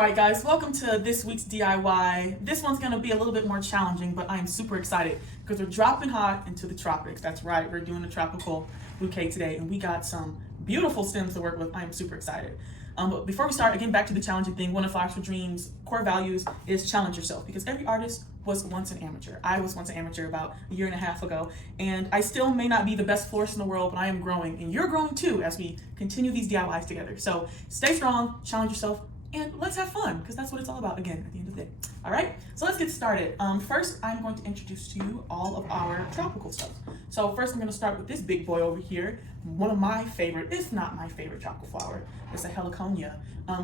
right, guys, welcome to this week's DIY. This one's gonna be a little bit more challenging, but I am super excited because we're dropping hot into the tropics. That's right, we're doing a tropical bouquet today, and we got some beautiful stems to work with. I am super excited. But before we start, again, back to the challenging thing, one of Flowers for Dreams' core values is challenge yourself, because every artist was once an amateur. I was once an amateur about a year and a half ago, and I still may not be the best florist in the world, but I am growing, and you're growing too as we continue these DIYs together. So stay strong, challenge yourself, and let's have fun, because that's what it's all about, again, at the end of the day. All right, so let's get started. First, I'm going to introduce to you all of our tropical stuff. So first, I'm going to start with this big boy over here. One of my favorite, if not my favorite tropical flower, is a heliconia.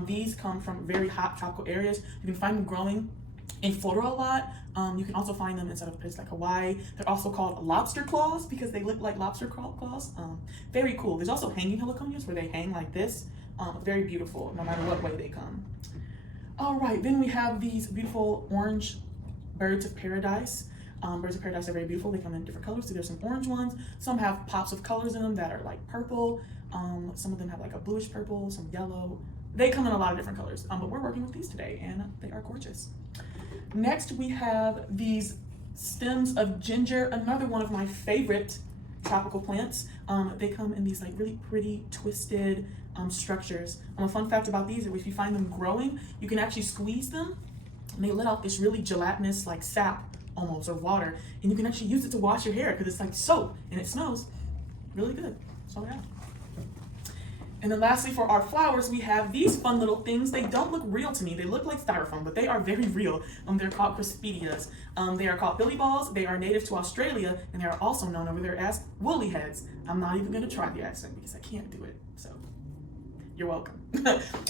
These come from very hot tropical areas. You can find them growing in Florida a lot. You can also find them inside of places like Hawaii. They're also called lobster claws because they look like lobster claws. Very cool. There's also hanging heliconias where they hang like this. Very beautiful, no matter what way they come. All right, then we have these beautiful orange birds of paradise. Birds of paradise are very beautiful. They come in different colors. So there's some orange ones. Some have pops of colors in them that are like purple. Some of them have like a bluish purple, some yellow. They come in a lot of different colors, but we're working with these today, and they are gorgeous. Next, we have these stems of ginger, another one of my favorite tropical plants. They come in these like really pretty twisted structures. A fun fact about these is if you find them growing, you can actually squeeze them, and they let out this really gelatinous like sap almost, or water, and you can actually use it to wash your hair because it's like soap and it smells really good. So yeah. And then lastly, for our flowers, we have these fun little things. They don't look real to me. They look like styrofoam, but they are very real. They're called crispedias. They are called billy balls. They are native to Australia, and they are also known over there as woolly heads. I'm not even gonna try the accent because I can't do it, so you're welcome.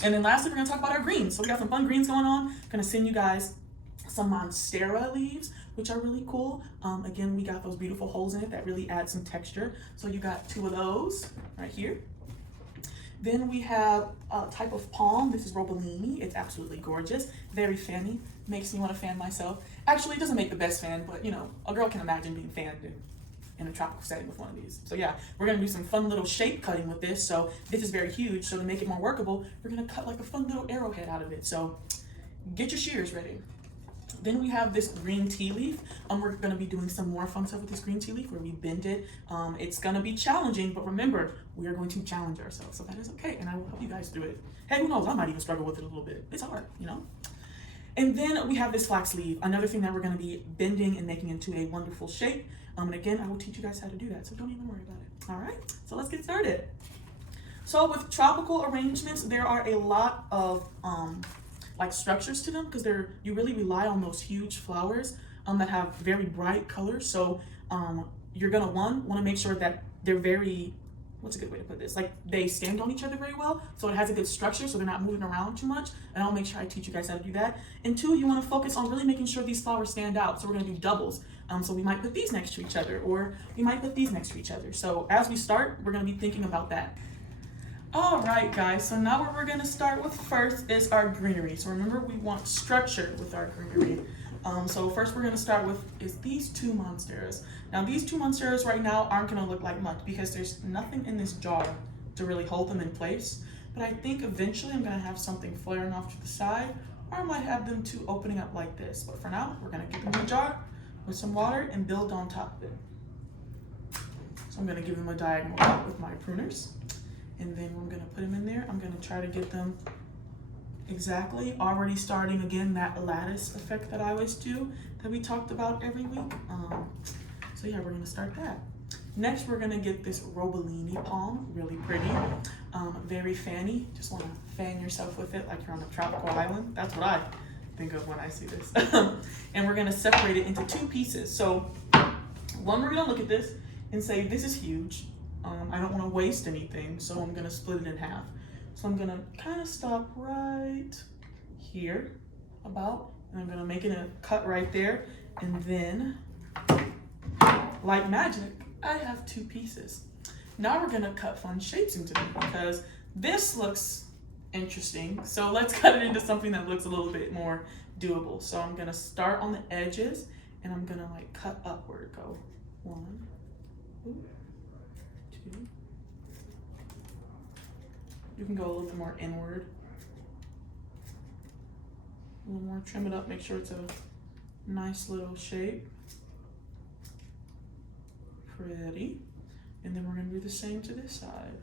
And then lastly, we're gonna talk about our greens. So we got some fun greens going on. Gonna send you guys some monstera leaves, which are really cool. Again, we got those beautiful holes in it that really add some texture. So you got 2 of those right here. Then we have a type of palm. This is Robellini. It's absolutely gorgeous, very fanny. Makes me want to fan myself. Actually, it doesn't make the best fan, but you know, a girl can imagine being fanned in a tropical setting with one of these. So yeah, we're gonna do some fun little shape cutting with this. So this is very huge, so to make it more workable, we're gonna cut like a fun little arrowhead out of it. So get your shears ready. Then we have this green tea leaf. We're gonna be doing some more fun stuff with this green tea leaf where we bend it. It's gonna be challenging, but remember, we are going to challenge ourselves, so that is okay, and I will help you guys do it. Hey, who knows, I might even struggle with it a little bit. It's hard, you know? And then we have this flax leaf, another thing that we're gonna be bending and making into a wonderful shape. And again, I will teach you guys how to do that, so don't even worry about it. All right, so let's get started. So with tropical arrangements, there are a lot of like structures to them because you really rely on those huge flowers that have very bright colors. So you're gonna want to make sure that they're very, what's a good way to put this? Like they stand on each other very well, so it has a good structure, so they're not moving around too much. And I'll make sure I teach you guys how to do that. And 2, you want to focus on really making sure these flowers stand out. So we're gonna do doubles. So we might put these next to each other, or we might put these next to each other. So as we start, we're gonna be thinking about that. All right, guys, so now what we're gonna start with first is our greenery. So remember, we want structure with our greenery. So first we're gonna start with is these 2 monsteras. Now these 2 monsteras right now aren't gonna look like much because there's nothing in this jar to really hold them in place. But I think eventually I'm gonna have something flaring off to the side, or I might have them 2 opening up like this. But for now, we're gonna get them in a jar with some water and build on top of it. So I'm gonna give them a diagonal cut with my pruners. And then I'm gonna put them in there. I'm gonna try to get them exactly, already starting again that lattice effect that I always do, that we talked about every week. So yeah, we're gonna start that. Next, we're gonna get this Robellini palm, really pretty, very fanny. Just wanna fan yourself with it like you're on a tropical island. That's what I think of when I see this. And we're gonna separate it into 2 pieces. So one, we're gonna look at this and say, this is huge. I don't want to waste anything, so I'm going to split it in half. So I'm going to kind of stop right here about, and I'm going to make it a cut right there. And then, like magic, I have 2 pieces. Now we're going to cut fun shapes into them because this looks interesting. So let's cut it into something that looks a little bit more doable. So I'm going to start on the edges, and I'm going to like cut upward. Go 1, 2. You can go a little bit more inward. A little more, trim it up, make sure it's a nice little shape. Pretty. And then we're gonna do the same to this side.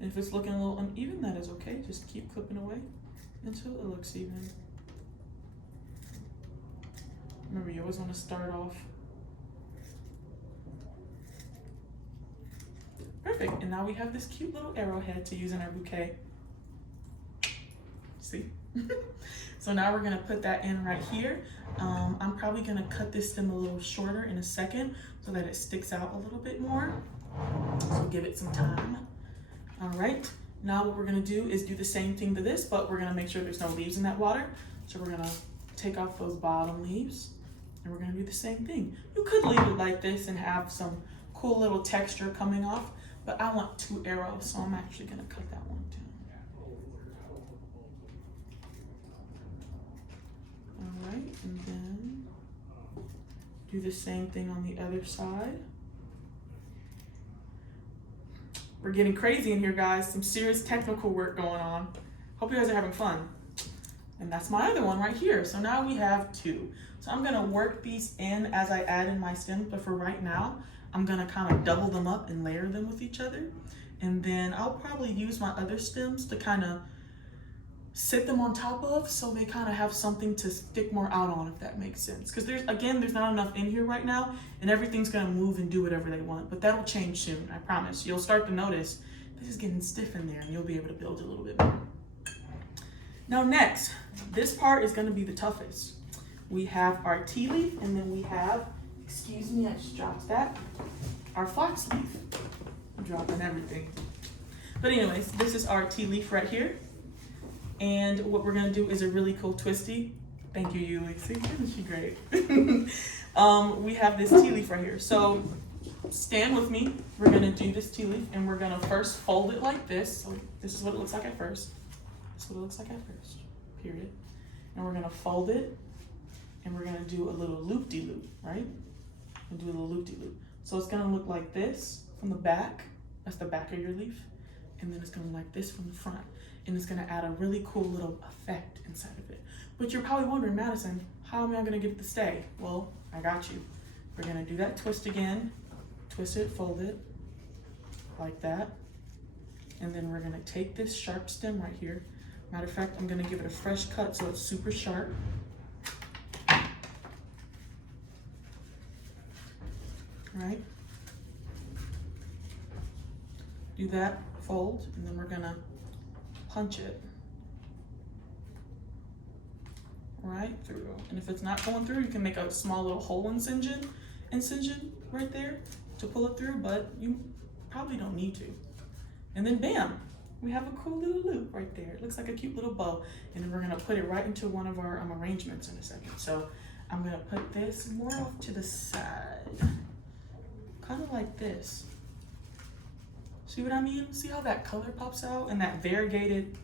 And if it's looking a little uneven, that is okay. Just keep clipping away until it looks even. Remember, you always want to start off. Perfect, and now we have this cute little arrowhead to use in our bouquet. See? So now we're gonna put that in right here. I'm probably gonna cut this stem a little shorter in a second so that it sticks out a little bit more. So give it some time. All right, now what we're gonna do is do the same thing to this, but we're gonna make sure there's no leaves in that water. So we're gonna take off those bottom leaves and we're gonna do the same thing. You could leave it like this and have some cool little texture coming off, but I want 2 arrows, so I'm actually gonna cut that one too. All right, and then do the same thing on the other side. We're getting crazy in here, guys. Some serious technical work going on. Hope you guys are having fun. And that's my other one right here. So now we have 2. So I'm gonna work these in as I add in my stems, but for right now, I'm gonna kind of double them up and layer them with each other. And then I'll probably use my other stems to kind of sit them on top of so they kind of have something to stick more out on, if that makes sense. Because there's not enough in here right now, and everything's gonna move and do whatever they want, but that'll change soon, I promise. You'll start to notice this is getting stiff in there and you'll be able to build a little bit more. Now next, this part is gonna be the toughest. We have our tea leaf, and then we have, excuse me, I just dropped that, our flax leaf. I'm dropping everything. But anyways, this is our tea leaf right here. And what we're gonna do is a really cool twisty. Thank you, Yuli. See, isn't she great? We have this tea leaf right here. So stand with me. We're gonna do this tea leaf, and we're gonna first fold it like this. So this is what it looks like at first. This is what it looks like at first, period. And we're gonna fold it, and we're gonna do a little loop-de-loop, right? And do a little loop-de-loop. So it's gonna look like this from the back. That's the back of your leaf. And then it's gonna look like this from the front. And it's gonna add a really cool little effect inside of it. But you're probably wondering, Madison, how am I gonna get it to stay? Well, I got you. We're gonna do that twist again. Twist it, fold it, like that. And then we're gonna take this sharp stem right here. Matter of fact, I'm gonna give it a fresh cut so it's super sharp. Right? Do that, fold, and then we're gonna punch it right through. And if it's not going through, you can make a small little hole incision right there to pull it through, but you probably don't need to. And then bam, we have a cool little loop right there. It looks like a cute little bow. And then we're gonna put it right into one of our arrangements in a second. So I'm gonna put this more off to the side, kind of like this. See what I mean? See how that color pops out and that variegated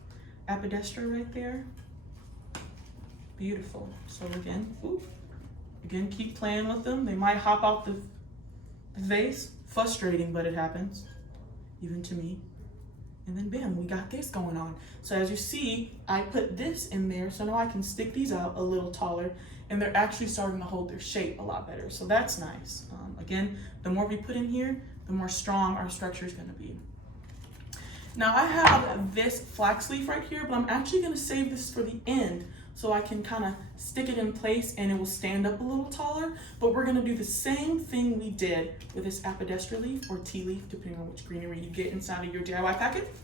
apodestra right there? Beautiful. So again, keep playing with them. They might hop out the vase. Frustrating, but it happens, even to me. And then bam, we got this going on. So as you see, I put this in there so now I can stick these out a little taller, and they're actually starting to hold their shape a lot better. So that's nice. Again, the more we put in here, the more strong our structure is gonna be. Now I have this flax leaf right here, but I'm actually gonna save this for the end so I can kind of stick it in place and it will stand up a little taller. But we're gonna do the same thing we did with this apodestra leaf or tea leaf, depending on which greenery you get inside of your DIY packet.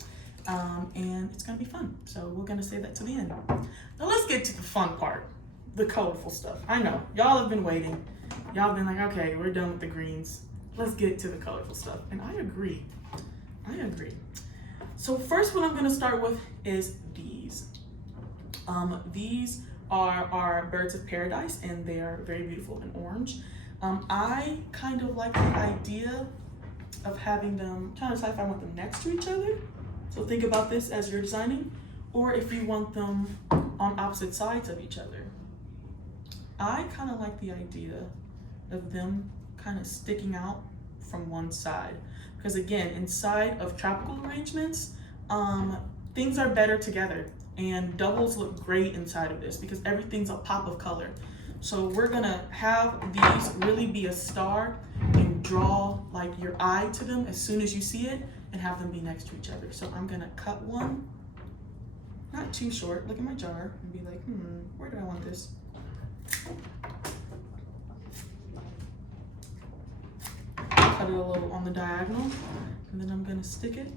And it's gonna be fun. So we're gonna save that to the end. Now let's get to the fun part, the colorful stuff. I know, y'all have been waiting. Y'all have been like, okay, we're done with the greens. Let's get to the colorful stuff. And I agree. So first what I'm gonna start with is these. These are our birds of paradise, and they are very beautiful in orange. I kind of like the idea of having them, trying to decide if I want them next to each other. So think about this as you're designing, or if you want them on opposite sides of each other. I kind of like the idea of them kind of sticking out from one side, because again, inside of tropical arrangements, things are better together, and doubles look great inside of this because everything's a pop of color. So we're gonna have these really be a star and draw like your eye to them as soon as you see it, and have them be next to each other. So I'm gonna cut one, not too short, look at my jar and be like, where do I want this? Cut it a little on the diagonal, and then I'm gonna stick it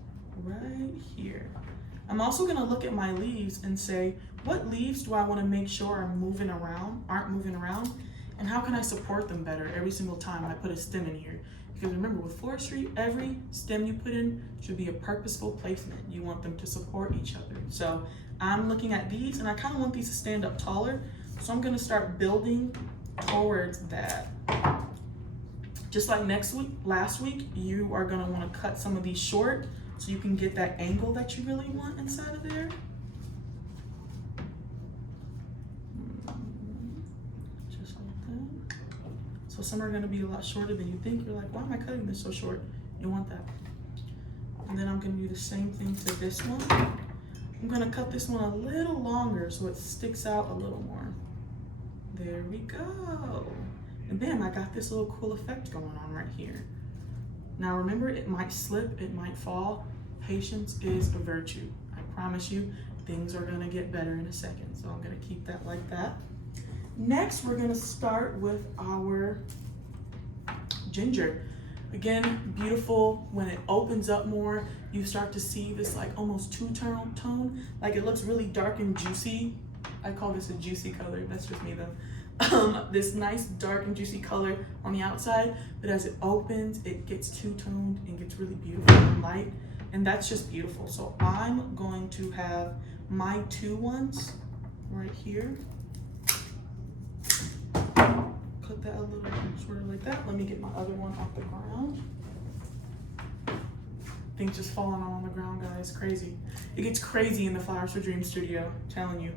right here. I'm also gonna look at my leaves and say, what leaves do I wanna make sure aren't moving around, and how can I support them better every single time I put a stem in here? Because remember, with forestry, every stem you put in should be a purposeful placement. You want them to support each other. So I'm looking at these, and I kind of want these to stand up taller. So I'm gonna start building towards that. Just like last week, you are gonna wanna cut some of these short so you can get that angle that you really want inside of there. Just like that. So some are gonna be a lot shorter than you think. You're like, why am I cutting this so short? You want that. And then I'm gonna do the same thing to this one. I'm gonna cut this one a little longer so it sticks out a little more. There we go. And bam, I got this little cool effect going on right here. Now remember, it might slip, it might fall. Patience is a virtue. I promise you, things are gonna get better in a second. So I'm gonna keep that like that. Next, we're gonna start with our ginger. Again, beautiful. When it opens up more, you start to see this like almost two-tone, like it looks really dark and juicy. I call this a juicy color, that's just me though. This nice dark and juicy color on the outside, but as it opens, it gets two-toned and gets really beautiful and light, and that's just beautiful. So I'm going to have my 2 ones right here. Cut that a little shorter like that. Let me get my other one off the ground. Things just falling all on the ground, guys. Crazy. It gets crazy in the Flowers for Dreams studio, I'm telling you.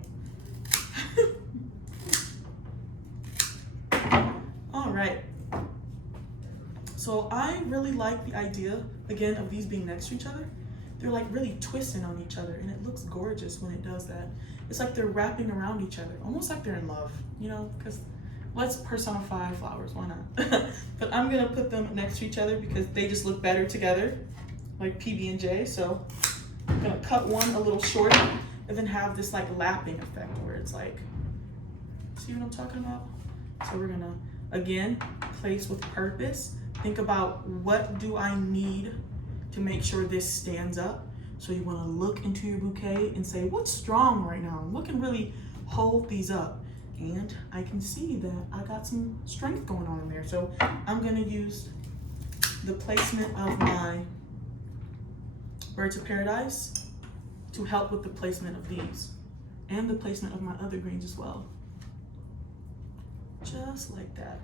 All right. So I really like the idea, again, of these being next to each other. They're like really twisting on each other, and it looks gorgeous when it does that. It's like they're wrapping around each other, almost like they're in love, you know, because let's personify flowers, why not? But I'm gonna put them next to each other because they just look better together, like PB&J. So I'm gonna cut one a little shorter and then have this like lapping effect where it's like, see what I'm talking about? So we're gonna, again, place with purpose. Think about, what do I need to make sure this stands up? So you wanna look into your bouquet and say, what's strong right now? What can really hold these up? And I can see that I got some strength going on in there. So I'm gonna use the placement of my Birds of Paradise to help with the placement of these and the placement of my other greens as well. Just like that.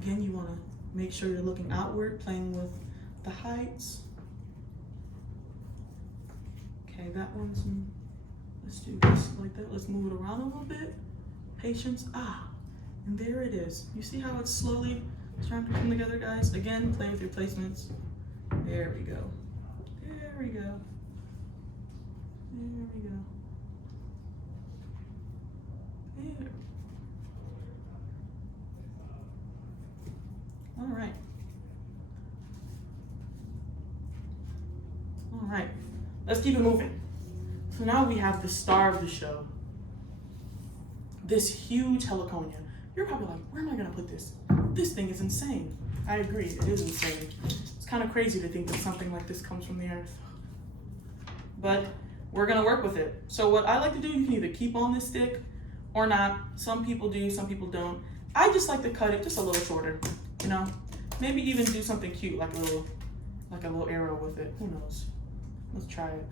Again, you wanna make sure you're looking outward, playing with the heights. Okay, that one's, let's do this like that. Let's move it around a little bit. Patience, and there it is. You see how it's slowly starting to come together, guys? Again, play with your placements. There we go. There we go. There we go. There. All right. All right, let's keep it moving. So now we have the star of the show. This huge heliconia. You're probably like, where am I gonna put this? This thing is insane. I agree, it is insane. It's kind of crazy to think that something like this comes from the earth. But we're gonna work with it. So what I like to do, you can either keep on this stick or not. Some people do, some people don't. I just like to cut it just a little shorter, you know? Maybe even do something cute, like a little arrow with it. Who knows? Let's try it.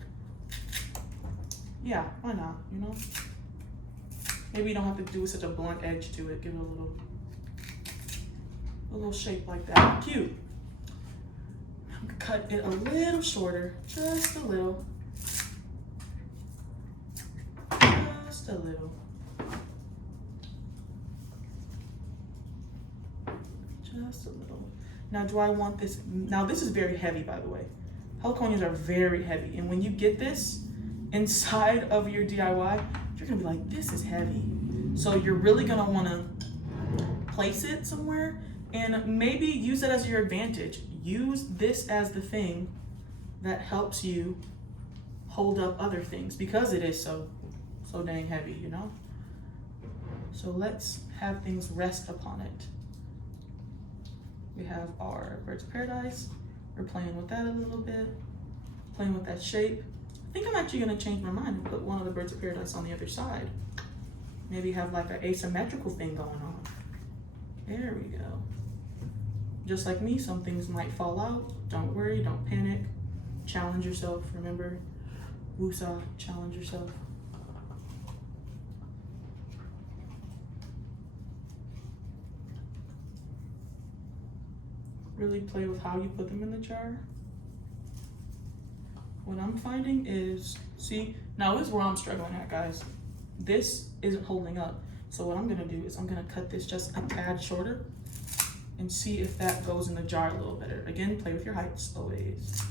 Yeah, why not, you know? Maybe you don't have to do such a blunt edge to it. Give it a little shape like that. Cute. I'm gonna cut it a little shorter, just a little. Just a little. Just a little. Now, do I want this? Now, this is very heavy, by the way. Heliconias are very heavy. And when you get this inside of your DIY, you're gonna be like, this is heavy. So you're really gonna wanna place it somewhere and maybe use it as your advantage. Use this as the thing that helps you hold up other things because it is so dang heavy, you know? So let's have things rest upon it. We have our birds of paradise. We're playing with that a little bit, playing with that shape. I think I'm actually gonna change my mind and put one of the birds of paradise on the other side. Maybe have like an asymmetrical thing going on. There we go. Just like me, some things might fall out. Don't worry, don't panic. Challenge yourself, remember? Woosah, challenge yourself. Really play with how you put them in the jar. What I'm finding is, see, now this is where I'm struggling at, guys. This isn't holding up. So what I'm gonna do is I'm gonna cut this just a tad shorter and see if that goes in the jar a little better. Again, play with your heights always.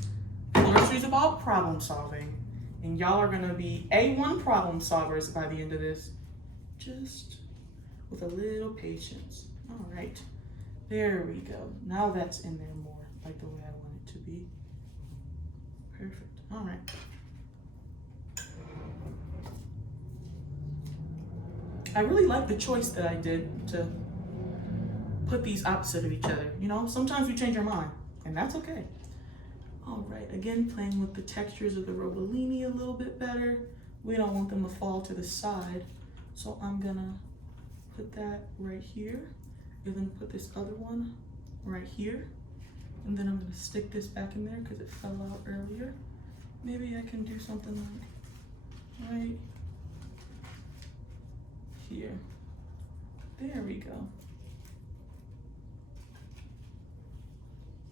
Floristry is about problem solving, and y'all are gonna be A1 problem solvers by the end of this. Just with a little patience. All right. There we go. Now that's in there more, like the way I want it to be. Perfect. All right. I really like the choice that I did to put these opposite of each other. You know, sometimes we change our mind, and that's okay. All right, again, playing with the textures of the Robolini a little bit better. We don't want them to fall to the side, so I'm gonna put that right here. And then put this other one right here. And then I'm gonna stick this back in there because it fell out earlier. Maybe I can do something like right here. There we go.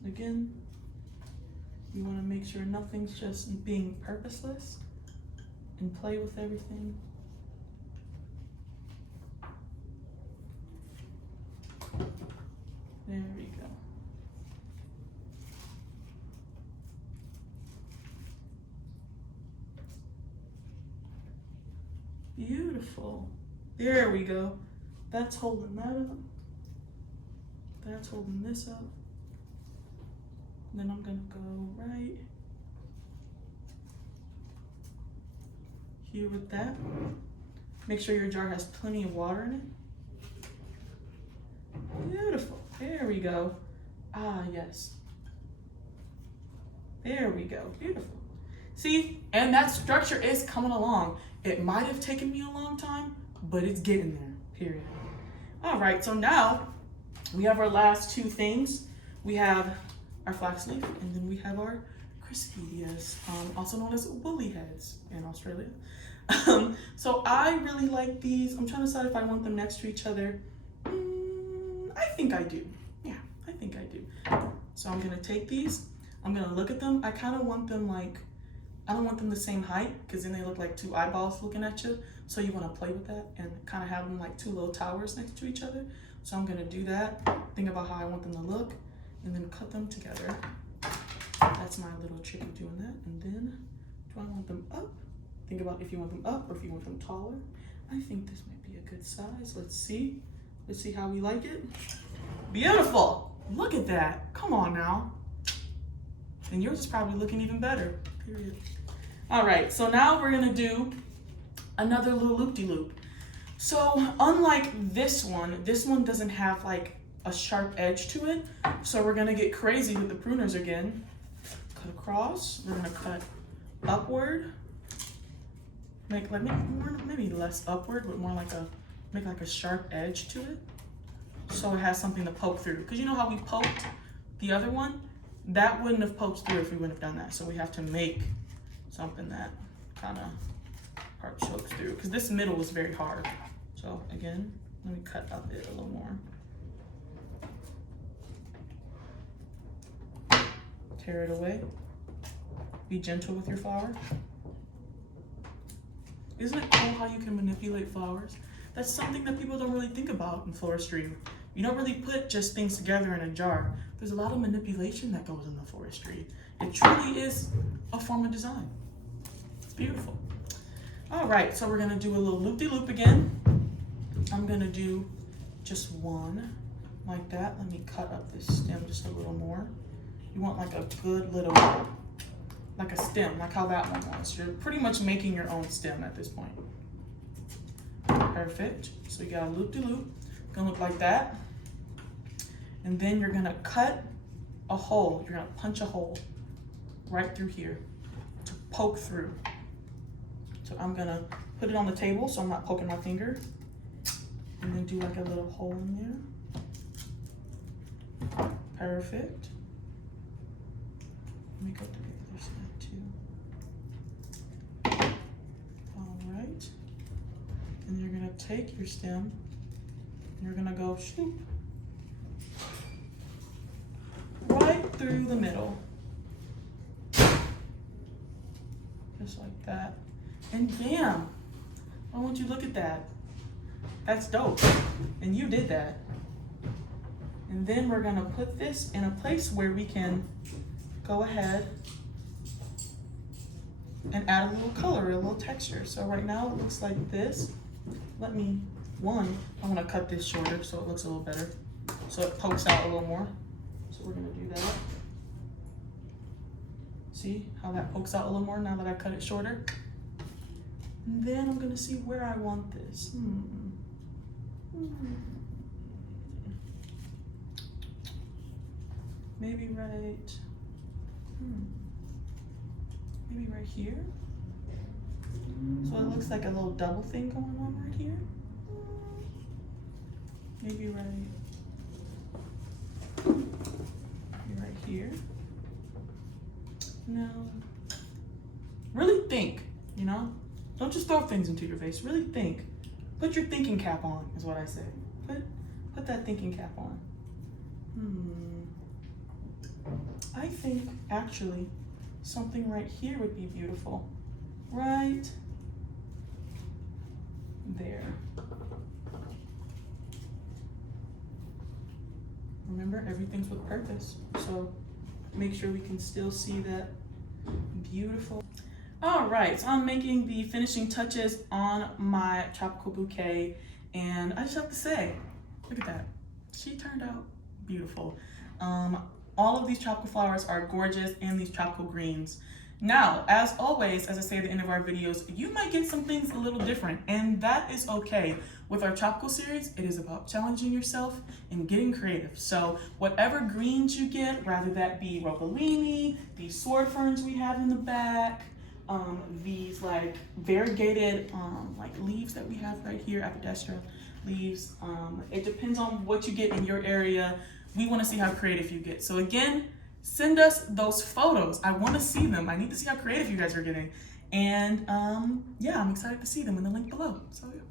Again, you wanna make sure nothing's just being purposeless and play with everything. There we go. Beautiful. There we go. That's holding that up. That's holding this up. Then I'm gonna go right here with that. Make sure your jar has plenty of water in it. Beautiful. There we go. Ah, yes. There we go. Beautiful. See, and that structure is coming along. It might have taken me a long time, but it's getting there, period. All right, so now we have our last two things. We have our flax leaf, and then we have our crispedias, also known as woolly heads in Australia. So I really like these. I'm trying to decide if I want them next to each other. I think I do. Yeah, I think I do. So I'm gonna take these. I'm gonna look at them. I kind of want them like, I don't want them the same height because then they look like two eyeballs looking at you. So you wanna play with that and kind of have them like two little towers next to each other. So I'm gonna do that. Think about how I want them to look and then cut them together. That's my little trick of doing that. And then, do I want them up? Think about if you want them up or if you want them taller. I think this might be a good size. Let's see. Let's see how we like it. Beautiful. Look at that. Come on now. And yours is probably looking even better. Period. All right, so now we're gonna do another little loop-de-loop. So unlike this one doesn't have like a sharp edge to it. So we're gonna get crazy with the pruners again. Cut across, we're gonna cut upward. Make like maybe less upward, but more like make like a sharp edge to it. So it has something to poke through. Because you know how we poked the other one? That wouldn't have poked through if we wouldn't have done that. So we have to make something that kind of chokes through. Because this middle is very hard. So again, let me cut up it a little more. Tear it away. Be gentle with your flower. Isn't it cool how you can manipulate flowers? That's something that people don't really think about in floristry. You don't really put just things together in a jar. There's a lot of manipulation that goes into forestry. It truly is a form of design. It's beautiful. All right, so we're gonna do a little loop-de-loop again. I'm gonna do just one like that. Let me cut up this stem just a little more. You want like a good little, like a stem, like how that one was. You're pretty much making your own stem at this point. Perfect. So you got a loop-de-loop. Gonna look like that. And then you're gonna cut a hole. You're gonna punch a hole right through here to poke through. So I'm gonna put it on the table so I'm not poking my finger. And then do like a little hole in there. Perfect. Let me go to the other side too. All right. And you're gonna take your stem and you're gonna go shoop right through the middle. Just like that. And bam! I want you to look at that. That's dope. And you did that. And then we're gonna put this in a place where we can go ahead and add a little color, a little texture. So right now it looks like this. I wanna cut this shorter so it looks a little better. So it pokes out a little more. So we're gonna do that. See how that pokes out a little more now that I cut it shorter? And then I'm gonna see where I want this. Maybe maybe right here. So it looks like a little double thing going on right here. Maybe right here. No. Really think, you know? Don't just throw things into your face. Really think. Put your thinking cap on, is what I say. Put that thinking cap on. I think actually something right here would be beautiful. Right there. Remember, everything's with purpose. So make sure we can still see that beautiful. All right, so I'm making the finishing touches on my tropical bouquet, and I just have to say, look at that. She turned out beautiful. All of these tropical flowers are gorgeous, and these tropical greens. Now, as always, as I say at the end of our videos, you might get some things a little different, and that is okay. With our tropical series, it is about challenging yourself and getting creative. So whatever greens you get, rather that be rocolini, these sword ferns we have in the back, these like variegated like leaves that we have right here, apodestra leaves. It depends on what you get in your area. We want to see how creative you get. So again, send us those photos. I want to see them. I need to see how creative you guys are getting. And yeah, I'm excited to see them in the link below. So yeah.